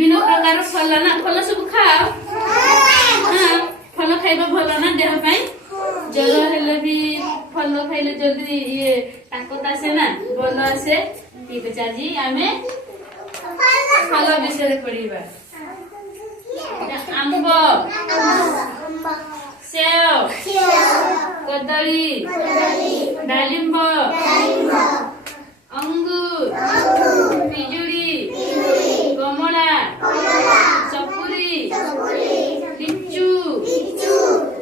विभिन्न प्रकार फल ना फल सब खाओ हाँ फल खाइबा भल ना देह पाई जर हेले भी फल खाइले जल्दी ये ताकत आसे ना बल आसे ठीक है जी आमे फल विषय पढ़िबा आंब सेव कदली डालिंब अंगूर पिजुड़ी कमला सपुरी लिचु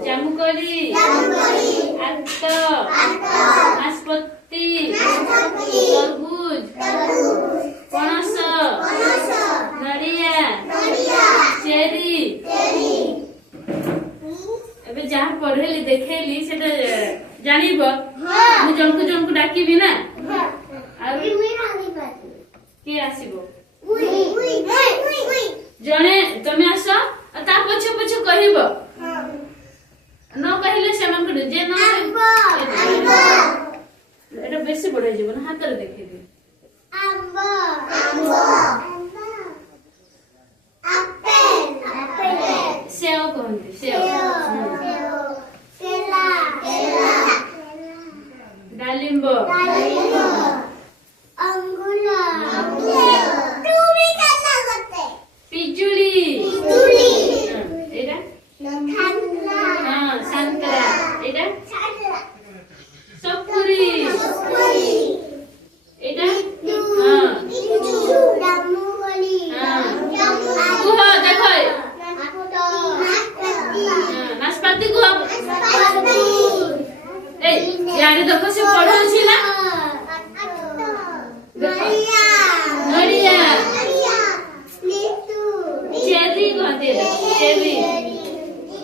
जामुकोली आत नाशपाती तरबूज पणस नड़िया चेरी एबे जहाँ पढ़ेली देखेली सेटा जानिब मु जमको डाकिबी ना किए आसीबो जने तमे आस ता पछे पछे कहबो न कहले सेमान को जे न एटा बेसी बढाई जीवन हाथ रे देखि दे आंबो एप्पल सेव कहंती सेव केला डालिंब अंगूर पिजुड़ी एटा संतरा एटा सपुरी एटा देखो नाशपाती को यारे देखो से पढ़ो छी ना नड़िया चेरी कहते चेरी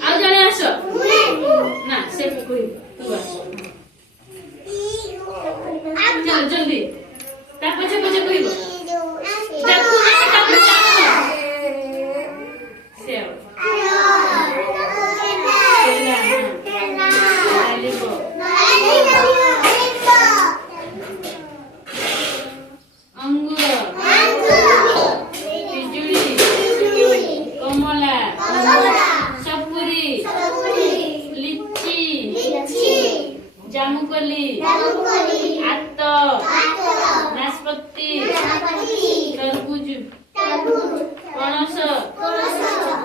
आ जने आसो ना से कोई तू बस चल जल्दी ता पछे पछे कहबो देखू ना ता पछे सेव केला डालिंबो अंगूर पिजुड़ी कमला सपुरी लिची जामुकोली आत नाशपाती तरबूज पणस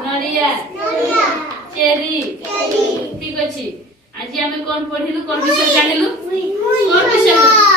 नड़िया चेरी ठीक अछि आज आमे कोन पढिलु कोन विषय जानिलु कोन विषय